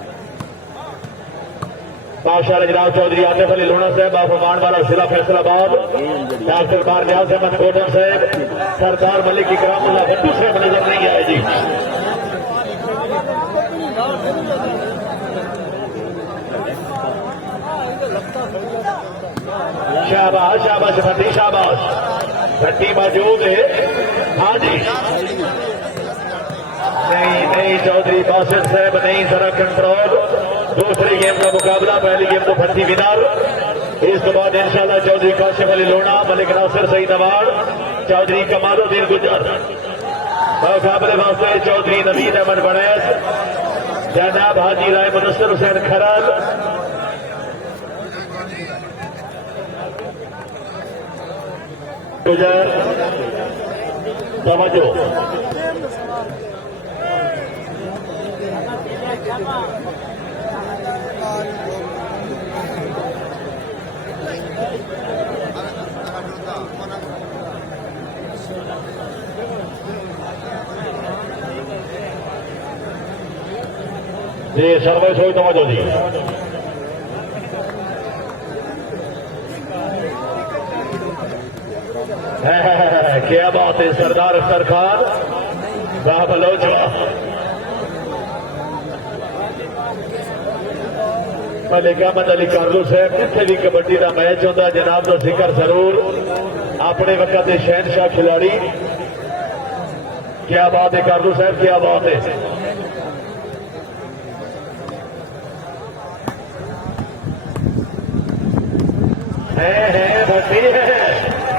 बादशाह जनाब चौधरी आतिफ अली लोना साहब बाफमान वाला जिला फैसलाबाद डॉक्टर कारनियाज अहमद कोटम साहब सरदार मलिक इकरामुल्लाह भट्टू साहब नजर नहीं आए जी शाबाश शाबाश भट्टी शाबाश भट्टी मौजूद है हाँ जी नहीं चौधरी बासित साहब नहीं जरा कंट्रोल दूसरी गेम का मुकाबला पहली गेम तो भट्टी विनर इसके बाद इंशाल्लाह चौधरी काशिफ अली लोना मलिक नासिर सईद अवार चौधरी कमालुद्दीन गुजर मुकाबले वास्ते चौधरी नवीद अहमद बनैस जनाब हाजी राय मुनस्सर हुसैन खरल गुजर तवज्जो जी सर्विस हुई तवज्जो जी क्या बात है सरदार अख्तर खान वाह बलोचवा मलिक अहमद अली कारलू साहब जिथे भी कबड्डी का मैच होता जनाब का जिक्र जरूर अपने वक्त के शहनशाह खिलाड़ी क्या बात है कारलू साहब क्या बात है भट्टी है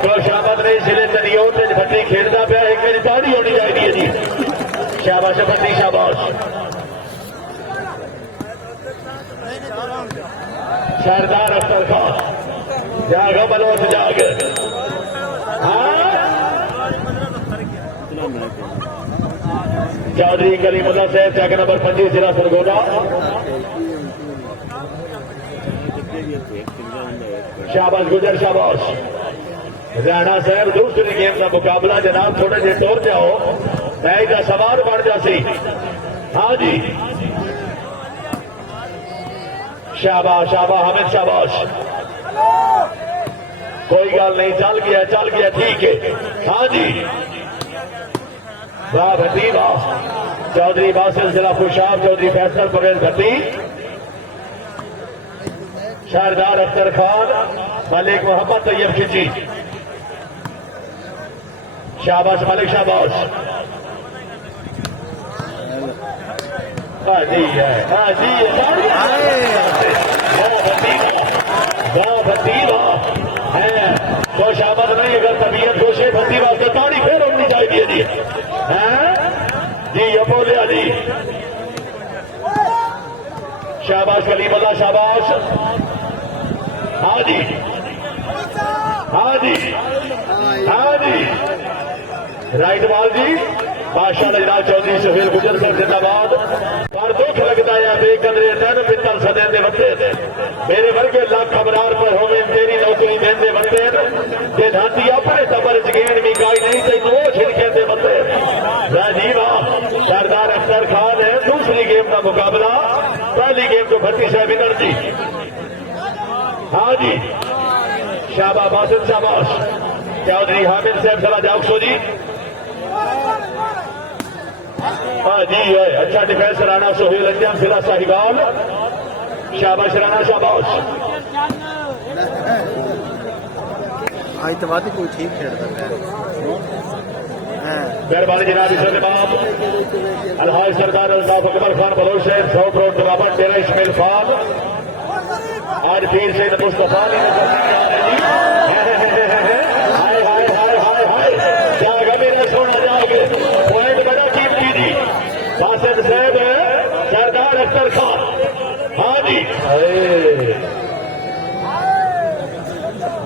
खुशामद नहीं जिले तनियों से भट्टी खेलता पाया एक मेरी ताड़ी होनी चाहिए जी शाबाश भट्टी शाबाश सरदार अख्तर खान जागो बलोच जाग चौधरी कलीमुल्ला साहब टैग नंबर 25 जिला सरगोदा शाबाश गुजर शाबाश राणा साहब दूसरी गेम का मुकाबला जनाब थोड़े जे टोर जाओ मैच का सवाल बन जासी हाँ जी शाबाश शाबाश हामिद शाबाश कोई गल नहीं चल गया ठीक है हाँ जी वाह भट्टी वाह चौधरी बासिल जिला खुशाब चौधरी फैसल परवेज भट्टी सरदार अख्तर खान मलिक मोहम्मद तैयब खिची शाबाश मलिक शाबाश जी है खुश आमद नहीं अगर तबीयत खुश है भट्टी वास्ते ताड़ी फिर होनी चाहिए जी जी ये बोलिया जी शाबाश कलीमुल्लाह शाबाश हाँ जी राइट बाल जी बादशाह नजराल चौधरी सुहेल गुजर कर जिंदाबाद पर दुख लगता है बेकदरे तन पित्तल सदेंदे वते मेरे वर्गे लाख खबरार पर होवे तेरी नौकरी देंदे वते ते धाती अपने तबर जगेण भी गाई नहीं तैनू वो छिड़के दे वते राजीव सरदार अख्तर खान है दूसरी गेम का मुकाबला पहली गेम तो भट्टी साहब इधर जी हाँ जी शाबाश बासित शाबाश चौधरी हामिद साहब सला जाओ जी हाँ जी है अच्छा डिफेंस राणा सोहेल अंजम जिला साहिवाल शाबाश राणा शाबाश आज तो बात कोई ठीक खेलता है मेहरबानी जनाब इस्लामाबाद अलहाज सरदार अल्ताफ अकबर खान बलोच साहब 100 करोड़ बराबर 13 इस्माइल खान आज फिर से मुस्तफा ने सोना जाओगे पॉइंट बड़ा कीमती जी बासित साहब सरदार अख्तर खान हाँ जी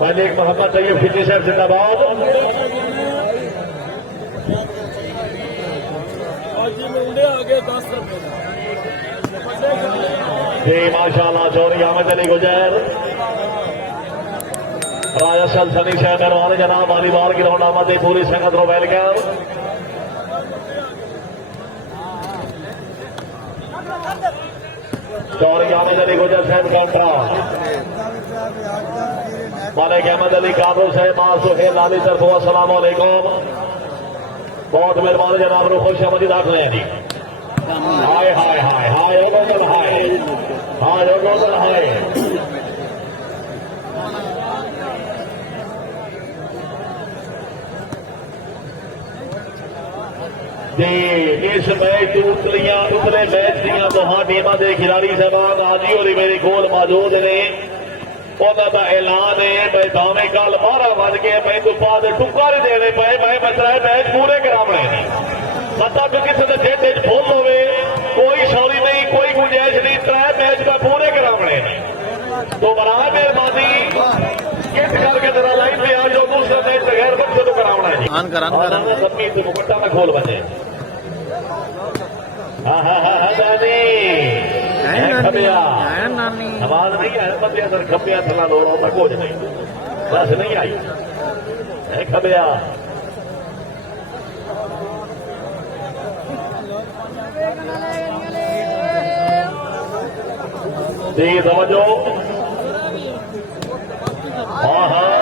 मलिक मोहम्मद तैयब खिची साहब जिंदाबाद जी माशाल्लाह चौधरी अहमद अली गुजर राजा सनी शहर मेहरबानी जनाब वालीबाल ग्राउंड आमद पूरी संगत रो वेलकम। चौरियानी अली गुजर साहब कंट्रा मालिक अहमद अली काबू साहब मासूहेल लाली तरफो अस्सलाम वालेकुम। बहुत मेहरबानी जनाब रो खुश आमदी दाखिल हैं जी। हाय हाय हाय हाय ओगल हाय हाय ओगल हाय जी। इस मैच उतले मैच दियां दोहां टीमां दे खिलाड़ी साहबान हाजी होरी मेरे कोल मौजूद ने। उन्होंने ऐलान है मैदाने कल 12 बज के मैं तो बाद टुक्कर देने पे मैं मतलब मैच पूरे कराने नहीं मतलब किसी के जेब च फुल हो कोई सॉरी नहीं कोई गुंजाइश नहीं 3 मैच मैं पूरे कराने नहीं। तो बड़ा मेहरबानी किस करके जरा लाइन पे आ जाओ दूसरा मैच बगैर वक्त तो कराना है जी। लंबी से मुकट्टा में खोल बने। हाँ हाँ हाँ हाँ दादी खबिया आवाज नहीं है बंदिया सर खबिया थला दौड़ो पर कुछ नहीं बस नहीं आई है खबिया जी समझो। हाँ हाँ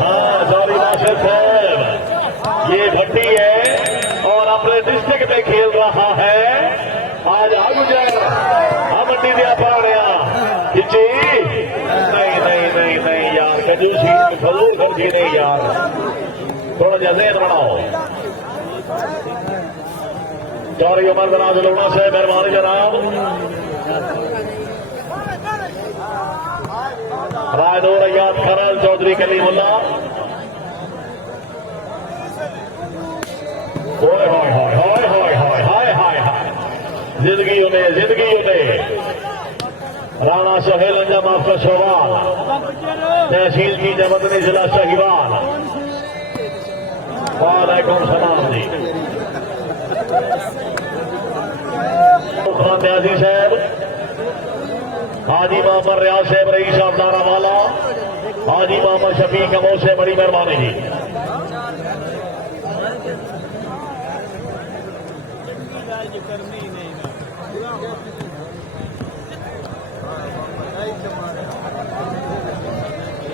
हाँ सॉरी मास्टर साहब ये भट्टी है और अपने डिस्ट्रिक्ट में खेल रहा है। आज आ गुजर मंडी दिया पाड़िया खिंची नहीं नहीं नहीं नहीं यार कंजूसी फजूल खर्ची नहीं यार थोड़ा जा ज़हन बनाओ। चौरी उमर दराज लोना से मेहरबानी जनाब। रायनूर अयाद खरल चौधरी कलीमुल्ला होय होय होय होय होय होय हाय हाय हाय जिंदगी उन्हें राणा सोहेल अंजाम आपका सवाल तहसील की जबरदस्ती जिला साहिवाल वालेकुम सलाम जी। खान न्याजी साहब हाजी मोहम्मद रियाज साहब रईस अब्दारा वाला हाजी मोहम्मद शफीक अमो से बड़ी मेहरबानी जी।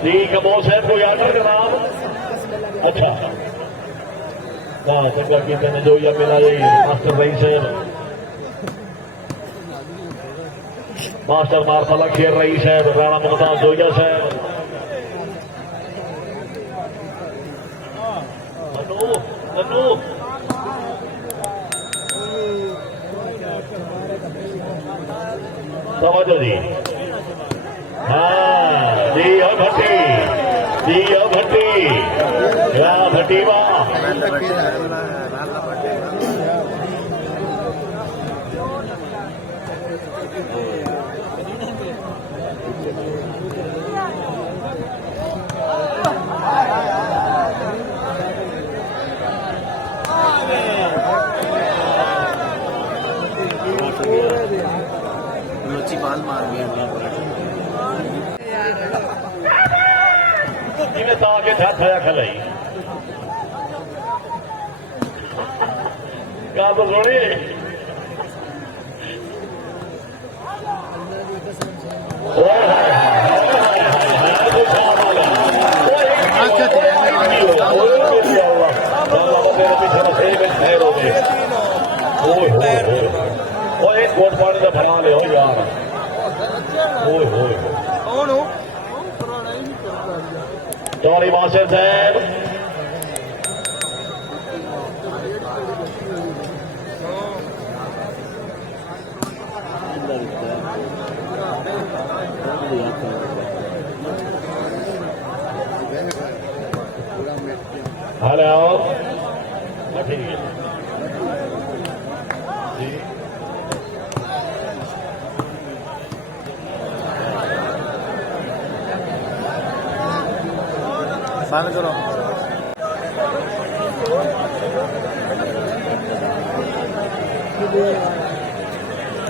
ठीक कमो साहब कोई आर्डर जनाब। अच्छा वाह चंगा की जो या मिला यही मास्टर रईस साहब मास्टर मार्शल खेर रईस साहब राणा मुमताज जोया साहब समझो जी। हाँ जी भट्टी या भट्टी वाह लोची बाल मार गया ताके छाया खलाई क्या तो सोनी एक गोट पानी का बना ले हो यार चौरी मास्टर साहब हेलो ठीक है जी बंद करो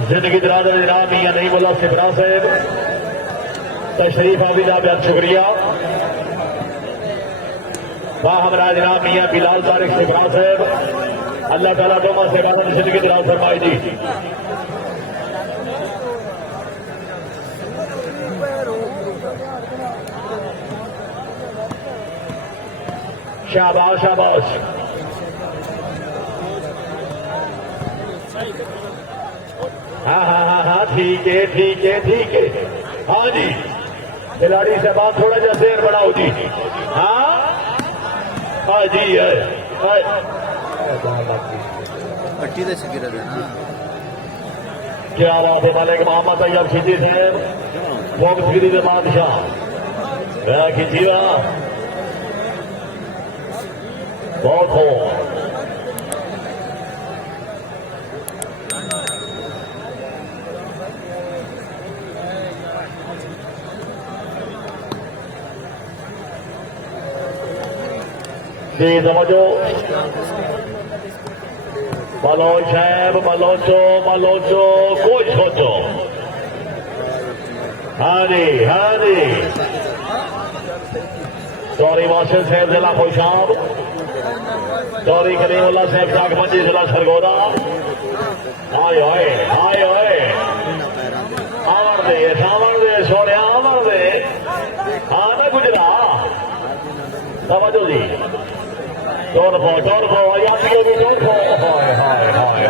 जिंदगी दराज जनाब मियां नहीं बोला सिबरा साहब तशरीफ आबिदा बेहद शुक्रिया वाह हमारा जनाब मियाँ बिलाल तारिक सिफरा साहब अल्लाह ताला दोमा से बादल जिंदगी दिलाओ फरमाई जी। शाबाश शाबाश। हाँ हाँ हाँ हाँ ठीक है ठीक है ठीक है। हाँ जी खिलाड़ी से बात थोड़ा सा शेर बढ़ाओ जी। हाँ हाँ जी है पट्टी तो छिकी रहते ना। क्या बात है मालिक मोहम्मद तैयब खिंची साहब फोक्सगिरी के बादशाह खिंची बहुत हो। जी समझो बलोच साहब बलोचो बलोचो कोई सोचो। हाँ जी हाँ जी चौरी वासिल साहब जिला खुशाब चौरी करीमुल्ला साहब चाकमंजी जिला सरगोदा। आए आए आए आए आवर दे सावर दे सोने आवर दे हाँ ना गुजरा समझो जी। टोरफो यात्रियों की टोरफो हाय हाय हाय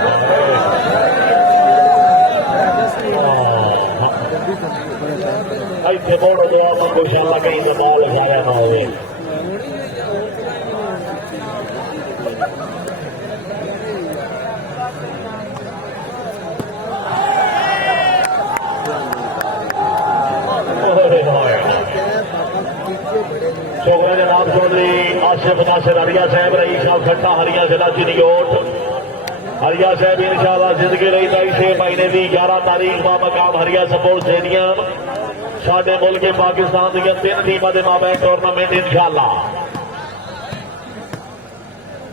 ऐसे बोलो जो आपको इंशाल्लाह कहीं से बॉल सारे ना हो। छोकरा जनाब चौधरी आसिफ नासिर हरिया साहब रईस साहब खट्टा हरिया जिला चिनियोट हरिया साहब इंशाल्लाह जिंदगी रही 6 महीने की 11 तारीख का मकाम हरिया सपोर्ट स्टेडियम साडे मुल्क पाकिस्तान दी 3 टीमों के माबैन टूर्नामेंट इंशाल्लाह।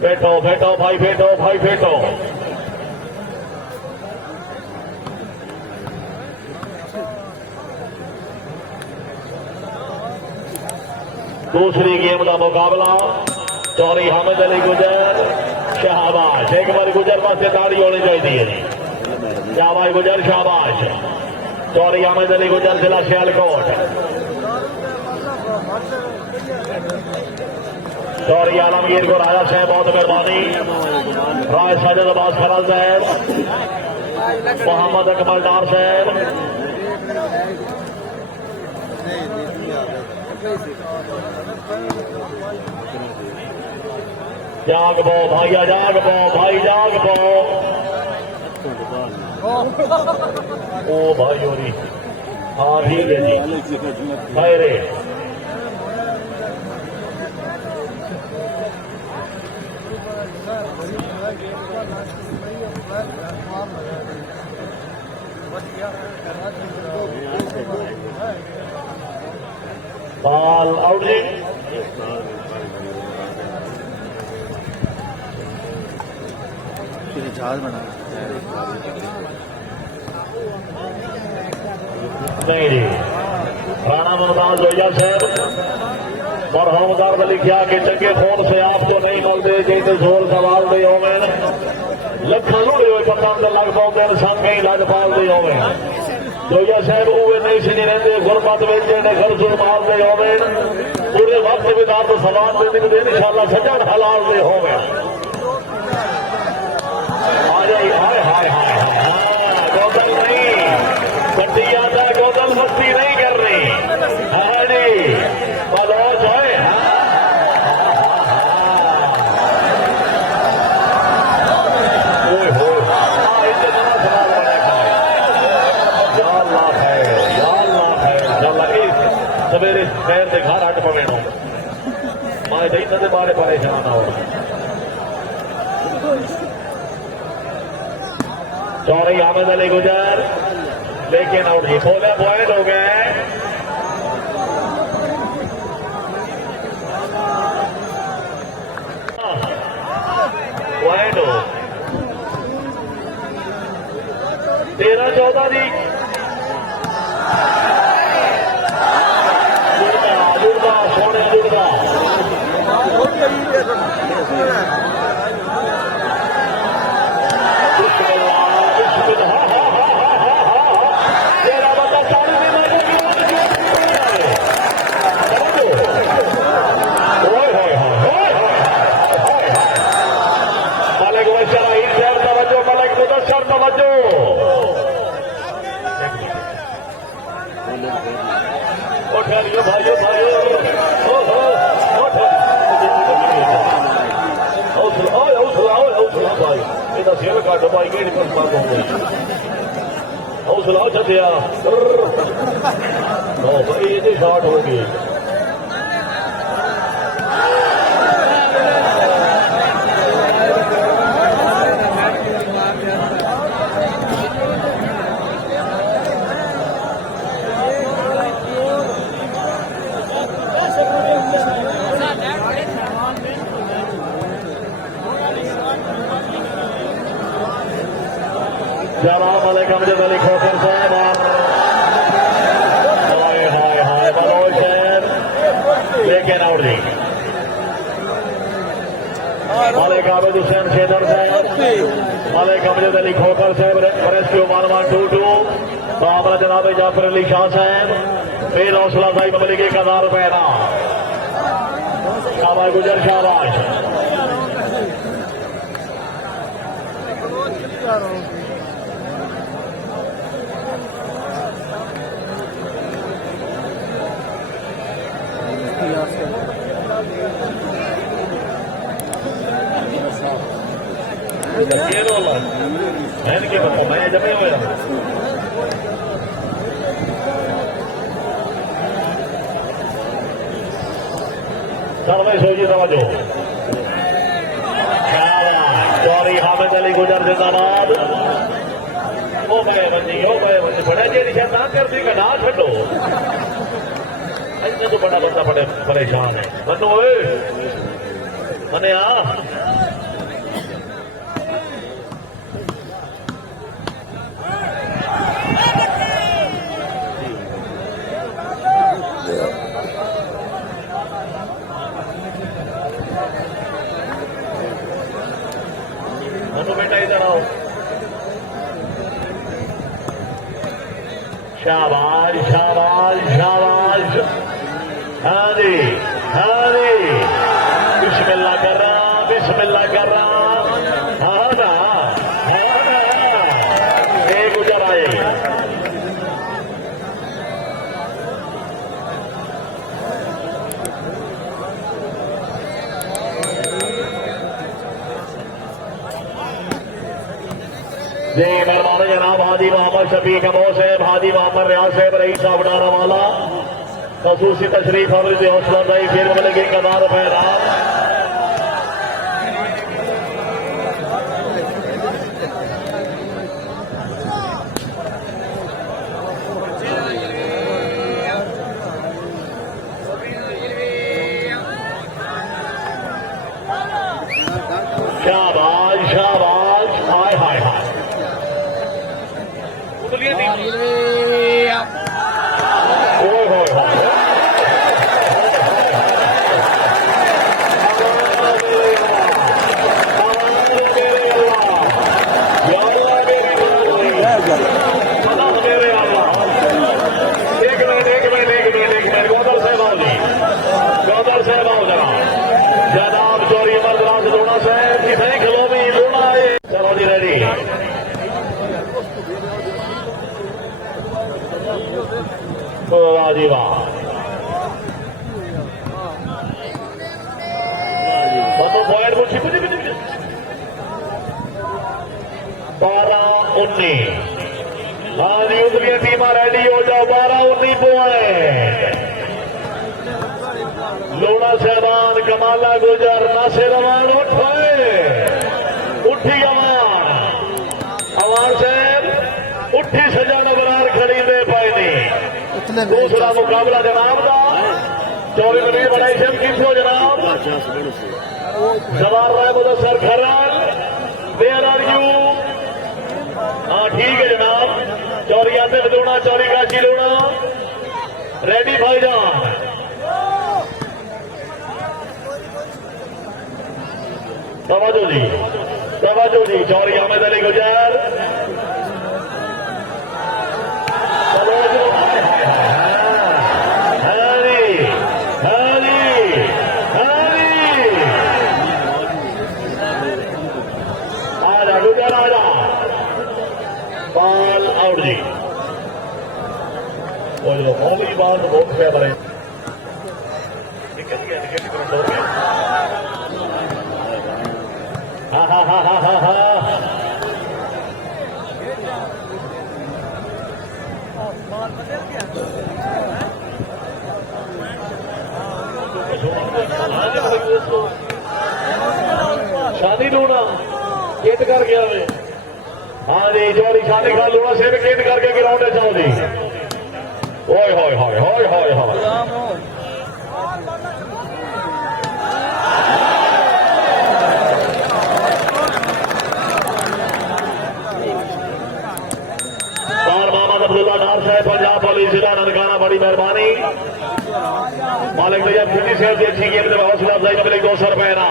बैठो बैठो भाई बैठो भाई बैठो। दूसरी गेम का मुकाबला चौरी हामिद अली गुजर शाहबाज एक बार गुजर पासे ताड़ी होनी चाहिए। शाहबाज गुजर शाहबाज चौरी हामिद अली गुजर जिला सियालकोट चौरी आलमगीर को राजा साहब बहुत मेहरबानी। राय साजिद अब्बास खराल साहब मोहम्मद अकमल डार साहब जाग पो भाइया जाग पो भाई जाग पो। ओ भाई होरी हाँ ठीक है जी खैर बॉल आउट जी। जहाज बना नहीं जी राणा मुमताज जोया साहब और होमदार ने लिखा कि चंगे फोन से आपको नहीं मिलते जैसे जोर सवाल दे होवे लखा लुड़े हुए पतंग लग पाते संग ही लग पालते होवे। जोया साहब उवे नहीं सी रहते गुरबत में घर से मारते होवे पूरे वक्त भी दर्द सवाल दे दिखते इंशाल्लाह सजन हलाल दे होवे। हाय हाय हाय गोदल नहीं गड्डी आता गोदल मस्ती नहीं कर रही। हाँ जी बलोच है सवेरे खैर से घर हट पवे नो मैं देखने बारे परेशान हो। चौरी हामिद अली गुजर लेकिन आउट जी 16 पॉइंट हो गए। पॉइंट हो 13-14 जी जुड़ता सोने जुड़ता खेलियो भाइयों भाइयों हौसला भाई ਇਹਦਾ ਸਿਰ ਕੱਢ ਭਾਈ ਕਿਹੜੀ ਪਰਸਪਾ ਤੋਂ ਹੌਸਲਾ ਛੱਡਿਆ ਉਹ ਭਾਈ ਇਹਦੀ ਸ਼ਾਟ ਹੋ ਗਈ जनाब अलैकुम जब अली खोकर साहब हाय हाय हाय बलोच साहब लेकिन आउट दी मलिक आबिद हुसैन शेदर साहब मलिक अमजद अली खोकर साहब रेस्क्यू 1122 बाबरा जनाब जाफर अली शाह साहब फिर हौसला साहिब मलिक 1000 रुपए ना शाबाश गुजर शाबाश ये रोल है इनके बच्चों मैं जमे हुए सर्वे सोजी तवज्जो सॉरी हामिद अली गुजर जिंदाबाद ओ मैं बंदी बड़े जे निशा ना कर दी कढ़ा छो इतने तो बड़ा बंदा बड़े परेशान है मनु मने आ बेटा इधर आओ शाबाश शाबाश शाबाश हाँ जी बिस्मिल्लाह कर रहा हाँ ना एक गुजर आए जी मेहरबान जनाब हादी मोहम्मद शफीक अबो साहब हादी मोहम्मद रियाज साहब रईस साहब डारा वाला खसूसी तशरीफ अमृत हौसला दई फिर मिलेगी 1000 रुपए रात शाबाश शाबाश हाय हाय हाय जनाब चौरी मर्दराज लोना साहब कितने खिलो भी लोना है चलो जी रेडी वाह जी वाह पॉइंट मुझे 12-19 हाँ जी उसकी टीम रेडी हो जाओ 12-19 पॉइंट लोना साहबान कमाला गुजर नासिर अवान उठी अवान साहब उठी सजाना बरार खड़ी दे पाए नहीं दूसरा मुकाबला जनाब का चौरी मिनट बड़ाई से किसो जनाब जवाब राय मुदस्सर खरन वेयर आर यू हाँ ठीक है जनाब चौरी आते लोना चौरी काशी लोना रेडी भाईजान तवज्जो जी चौरी अहमद अली गुजर आजा गुजर आजा बॉल आउट जी वो जो मौली बात बहुत क्या बने हाँ हाँ हाँ हाँ हाँ हाँ शादी लूना केट कर गया मैं हाँ जी जोरी शादी खा लूना से भी केट करके गिराउंड जाओ जी ओए होए होए होए होए होए अब्दुल्ला डार साहब पंजाब पुलिस जिला ननकाना बड़ी मेहरबानी मालिक भैया कितनी सेहत की अच्छी गेम में हौसला अफजाई में मिले 200 रुपए ना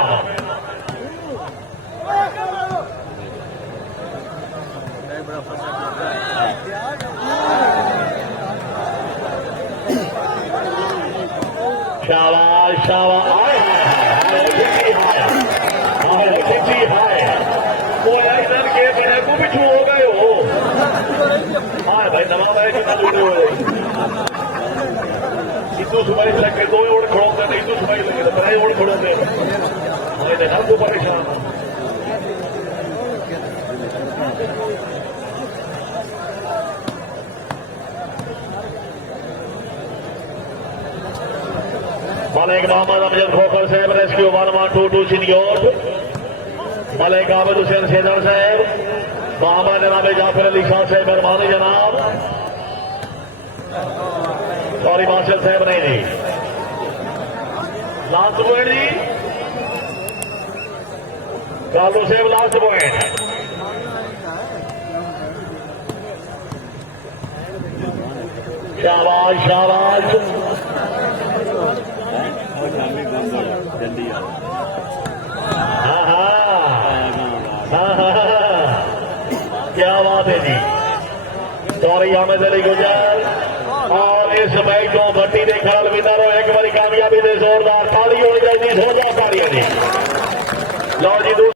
शाबाश शाबाश को भी छू हो गए हो हाँ भाई नवाब है कितना जुड़े हो जाए इतू सुबाई लगे दो ओढ़ खड़ोते नहीं इतू सुबाई लगे तो बड़े ओढ़ खड़ोते हमें देखा तो परेशान मलिक मोहम्मद अमजद खोखर साहब रेस्क्यू 1122 सीनियर मलिक आबिद हुसैन सेदर साहब मोहम्मद जनाब जाफर अली शाह साहब मेहरबानी जनाब सॉरी मार्शल साहब नहीं जी लास्ट पॉइंट जी कालू साहब लास्ट पॉइंट शाबाश शाबाश हाँ हाँ क्या बात है जी सॉरी अहमद अली गुजर और इस मैच को भट्टी ने ख्याल विनर एक बारी कामयाबी से जोरदार ताली हो जाएगी हो जा पारी जी लो जी